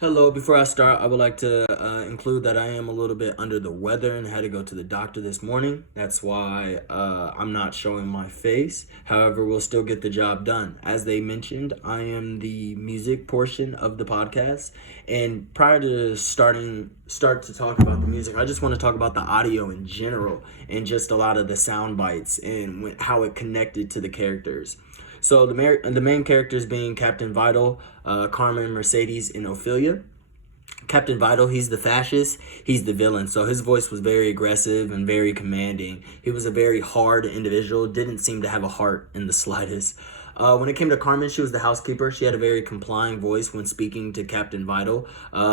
Hello, before I start, I would like to include that I am a little bit under the weather and had to go to the doctor this morning. That's why I'm not showing my face. However, we'll still get the job done. As they mentioned, I am the music portion of the podcast. And prior to start to talk about the music, I just want to talk about the audio in general and just a lot of the sound bites and how it connected to the characters. So the main characters being Captain Vital, Carmen, Mercedes, and Ophelia. Captain Vital, he's the fascist, he's the villain. So his voice was very aggressive and very commanding. He was a very hard individual, didn't seem to have a heart in the slightest. When it came to Carmen, she was the housekeeper. She had a very complying voice when speaking to Captain Vital.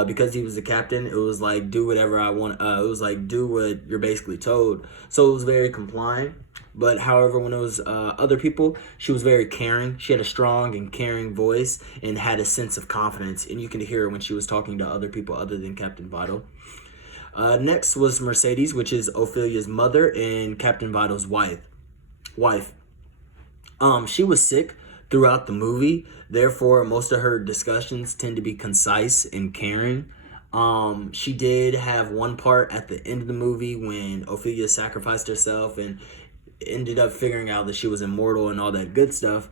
Because he was the captain, it was like, do whatever I want. It was like, do what you're basically told. So it was very complying. But however, when it was other people, she was very caring. She had a strong and caring voice and had a sense of confidence. And you can hear it when she was talking to other people other than Captain Vital. Next was Mercedes, which is Ophelia's mother and Captain Vital's wife. She was sick throughout the movie. Therefore, most of her discussions tend to be concise and caring. She did have one part at the end of the movie when Ophelia sacrificed herself and ended up figuring out that she was immortal and all that good stuff.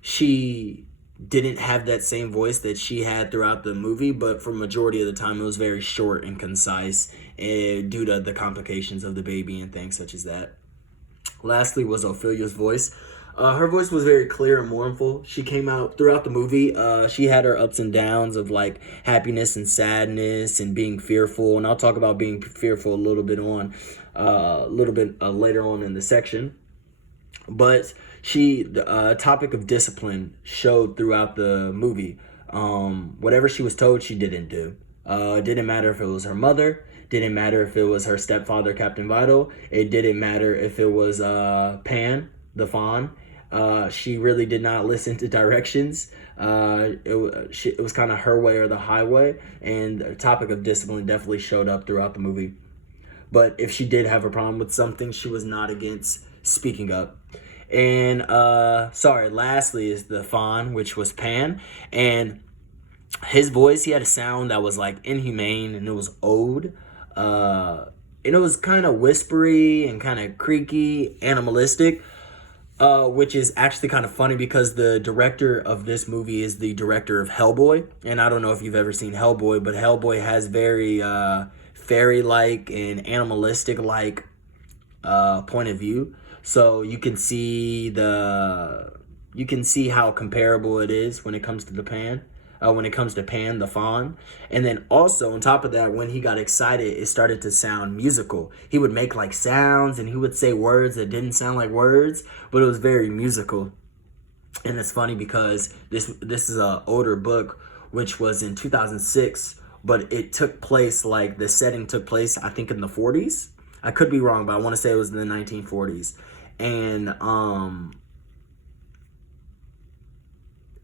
She didn't have that same voice that she had throughout the movie, but for majority of the time it was very short and concise due to the complications of the baby and things such as that. Lastly was Ophelia's voice. Her voice was very clear and mournful. She came out throughout the movie. She had her ups and downs of like happiness and sadness and being fearful. And I'll talk about being fearful a little bit later on in the section. But the topic of discipline showed throughout the movie. Whatever she was told, she didn't do. It didn't matter if it was her mother. Didn't matter if it was her stepfather, Captain Vital. It didn't matter if it was Pan, the fawn. She really did not listen to directions. It was kind of her way or the highway. And the topic of discipline definitely showed up throughout the movie. But if she did have a problem with something, she was not against speaking up. And lastly is the fawn, which was Pan. And his voice, he had a sound that was like inhumane and it was old. And it was kind of whispery and kind of creaky, animalistic, which is actually kind of funny because the director of this movie is the director of Hellboy. And I don't know if you've ever seen Hellboy, but Hellboy has very fairy-like and animalistic-like point of view. So you can see how comparable it is when it comes to Pan, the fawn. And then also on top of that, when he got excited, it started to sound musical. He would make like sounds and he would say words that didn't sound like words, but it was very musical. And it's funny because this is a older book, which was in 2006, but the setting took place, I think, in the 40s. I could be wrong, but I want to say it was in the 1940s. And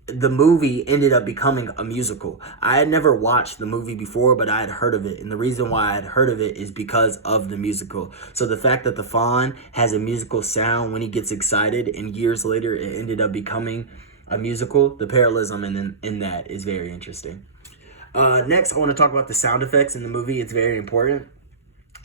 the movie ended up becoming a musical. I had never watched the movie before, but I had heard of it. And the reason why I had heard of it is because of the musical. So the fact that the fawn has a musical sound when he gets excited and years later it ended up becoming a musical, the parallelism in that is very interesting. Next, I want to talk about the sound effects in the movie. It's very important.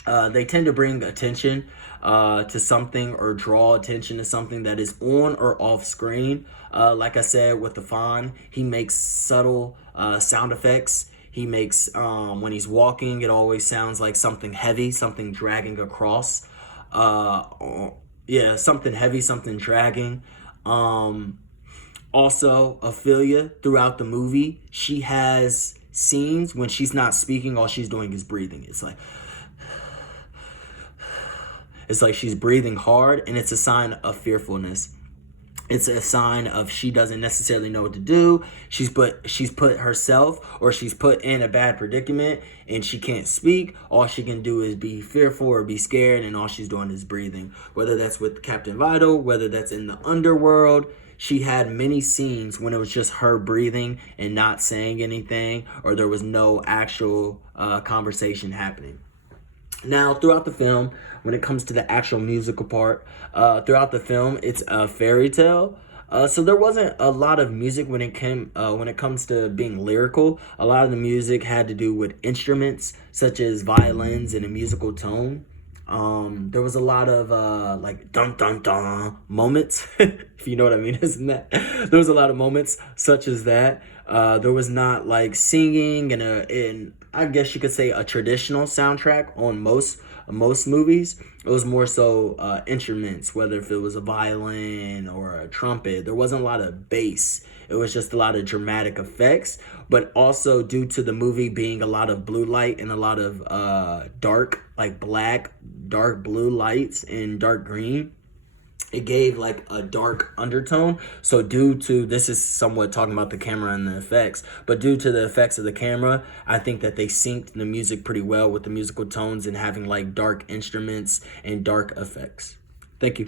They tend to bring attention to something or draw attention to something that is on or off screen. Like I said, with the fawn, he makes subtle sound effects. He makes, when he's walking, it always sounds like something heavy, something dragging across. Something heavy, something dragging. Also, Ophelia, throughout the movie, she has scenes when she's not speaking, all she's doing is breathing. It's like she's breathing hard, and it's a sign of fearfulness. It's a sign of she doesn't necessarily know what to do. She's put herself, or she's put in a bad predicament, and she can't speak. All she can do is be fearful or be scared, and all she's doing is breathing. Whether that's with Captain Vital, whether that's in the underworld, she had many scenes when it was just her breathing and not saying anything, or there was no actual conversation happening. Now, throughout the film, when it comes to the actual musical part, throughout the film, it's a fairy tale. So there wasn't a lot of music when it comes to being lyrical. A lot of the music had to do with instruments such as violins and a musical tone. There was a lot of like dun dun dun moments, if you know what I mean, isn't that? There was a lot of moments such as that. There was not like singing and I guess you could say a traditional soundtrack on most movies. It was more so instruments, whether if it was a violin or a trumpet. There wasn't a lot of bass. It was just a lot of dramatic effects, but also due to the movie being a lot of blue light and a lot of dark, like dark blue lights and dark green, it gave like a dark undertone. So due to this is somewhat talking about the camera and the effects, but due to the effects of the camera, I think that they synced the music pretty well with the musical tones and having like dark instruments and dark effects. Thank you.